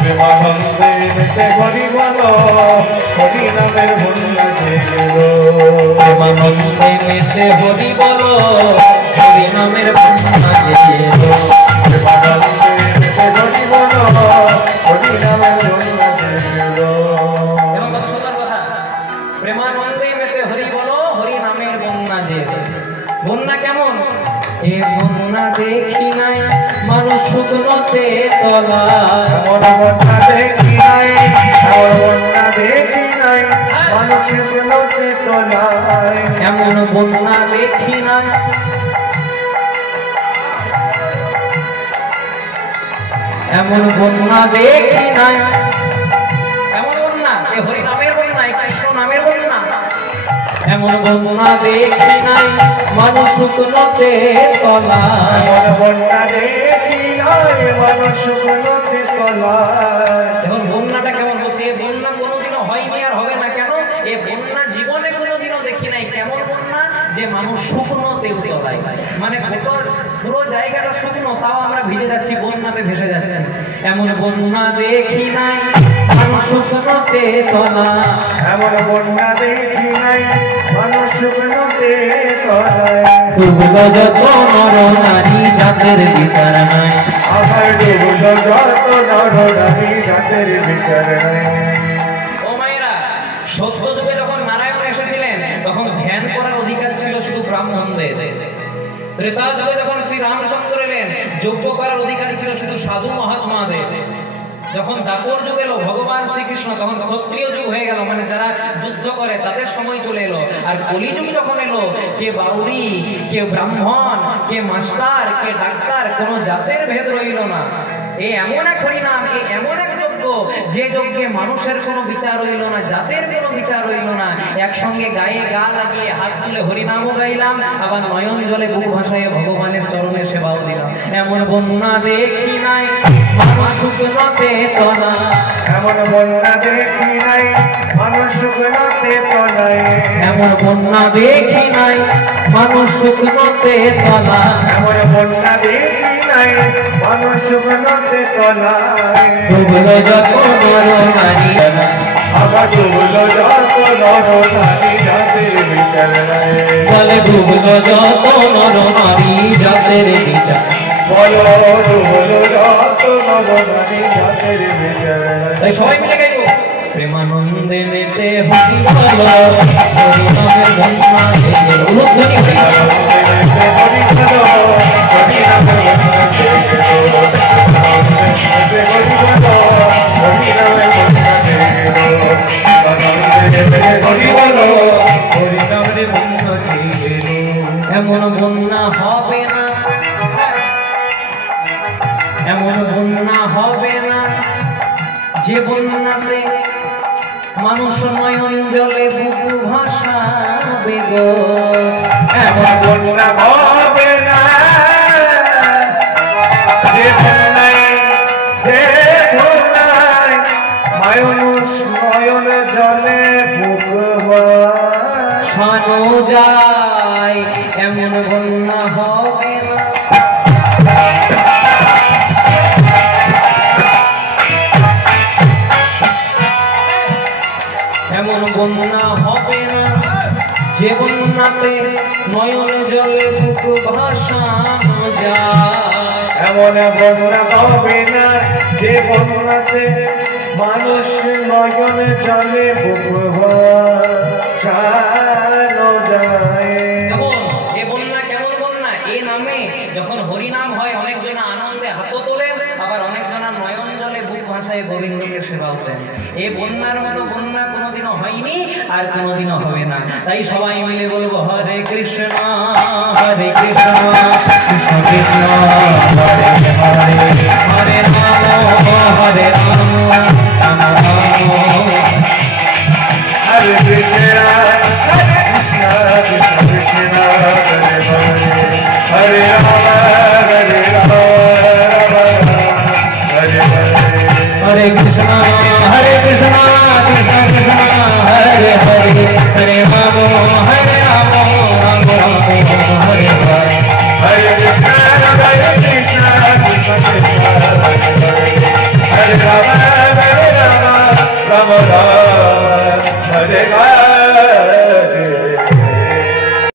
প্রেমানন্দে মেতে হরি বলো হরি নামের বন্যা জেলো প্রেমানন্দে মেতে হরি বলো হরি নামের বন্যা জেলো প্রেমানন্দে মেতে হরি বলো হরি নামের বন্যা জেলো। এবং কত সুন্দর কথা, প্রেমানন্দে মেতে হরি বলো হরি নামের বন্যা জেলো। বন্যা কেমন? এ বন্যা দেখি নাই মানুষ শুকনোতে তলায়, এমন বন্যা দেখি নাই, এমন বন্যা দেখি নাই মানুষ শুকনোতে তলায়, এমন বন্যা দেখি নাই, এমন বন্যা দেখি নাই। এমন বন্যা এ হরি নামের বন্যা, কৃষ্ণ নামের বন্যা। এমন বন্যা দেখি নাই মানুষ শুকনোতে তলায়, এমন বন্যা দেখি নাই মানুষ শুকনোতে তলায়। এখন বন্যাটা কেমন হচ্ছে? এই বন্যা কোনোদিনও হয়নি আর হবে না। কেন? এই বন্যা জীবনে কোনোদিনও দেখি নাই। কেমন বন্যা? যে মানুষ শুকনোতে তলায়, মানে পুরো জায়গাটা শুকনো, তাও আমরা ভিজে যাচ্ছি, বন্যাতে ভেসে যাচ্ছি। এমন বন্যা দেখি নাই মানুষ শুকনোতে তলায়, এমন বন্যা দেখি নাই মানুষ শুকনোতে তলায়। ডুবলো যত নর নারী যাদের বিচার নাই, আবার ডুবলো যত নর নারী যাদের বিচার নাই। ও মায়েরা, সত্য যুগে যখন নারায়ণ এসেছিলেন তখন ধ্যান করার অধিকার ছিল শুধু ব্রাহ্মণদের। ত্রেতা যুগে যখন শ্রী রামচন্দ্র এলেন যজ্ঞ করার অধিকার ছিল শুধু সাধু মহাত্মাদের। যখন দাপর যুগ এলো ভগবান শ্রীকৃষ্ণ তখন ক্ষত্রিয় যুগ হয়ে গেল, মানে যারা যুদ্ধ করে তাদের সময় চলে এলো। আর কলিযুগ যখন এলো, কে বাউরি, কে ব্রাহ্মণ, কে মাস্টার, কে ডাক্তার, কোনো জাতের ভেদ রইল না। এই এমন এক হরিনাম, এই এমন এক যজ্ঞ, যে যজ্ঞে মানুষের কোনো বিচার রইল না, জাতের কোনো বিচার রইল না। একসঙ্গে গায়ে গা লাগিয়ে হাত তুলে হরিনামও গাইলাম, আবার নয়ন জলে বুক ভাসায় ভগবানের চরণে সেবাও দিলাম। এমন বন্যা দেখি নাই মানুষ শুকনোতে তলায়, এমন বন্যা দেখি নাই মানুষ শুকনোতে তলায়, এমন বন্যা দেখি নাই মানুষ শুকনোতে তলায়। এমন বন্যা দেখি নাই মানুষ শুকনোতে তলায়। ডুবলো যত নর নারী, আবার ডুবলো যত নর নারী যাদের বিচার নাই। বলে ডুবলো যত নর নারী যাদের বিচার। বলো ডুবলো যত নর নারী যাদের বিচার নাই। তাই সবাই মিলে গাইবো, প্রেমানন্দে মেতে হরি বলো হরি নামের বন্যা জেলো। উলুধ্বনি হরি বলো। হরি বলো হরি নামের বন্যা জেলো। হরি বলো হরি নামের বন্যা জেলো। হরি বলো হরি নামের বন্যা জেলো। এমন বন্যা হবে না, এমন বন্যা হবে না যে বন্যাতে মানুষ নয়ন জলে বুক ভাসাবে গো। এমন বন্যা হবে না যে বন্যায়, যে বন্যায় মানুষ নয়ন জলে বুক সানো যায়, এমন বন্যা হবে না। এমন বন্যা হবে না যে বন্যাতে নয়ন জলে বুক ভাসানো যায়, এমন বন্যা হবে না যে বন্যাতে মানুষ নয়ন জলে বুক ভাসানো যায়। কেমন এ বন্যা, কেমন বন্যা? এ নামে যখন হরিনাম হয় অনেকজন আনন্দে হাত তোলেন, আবার অনেকজন নয়ন জলে বুক ভাসায় গোবিন্দকে সেবা দেন। এই বন্যার মতো বন্যা কোনোদিনও হয়নি আর কোনোদিনও হবে না। তাই সবাই মিলে বলবো হরে কৃষ্ণ হরে কৃষ্ণ কৃষ্ণ কৃষ্ণ হরে হরে, হরে রাম হরে রাম রাম রাম हरे कृष्णा कृष्ण कृष्ण हरे हरे, हरे राम हरे राम हरे हरे। हरे कृष्ण कृष्ण कृष्ण हरे हरे, हरे राम राम राम राम हरे हरे। हरे Krishna Krishna Krishna Hare Rama, Rama Rama, Hare Rama.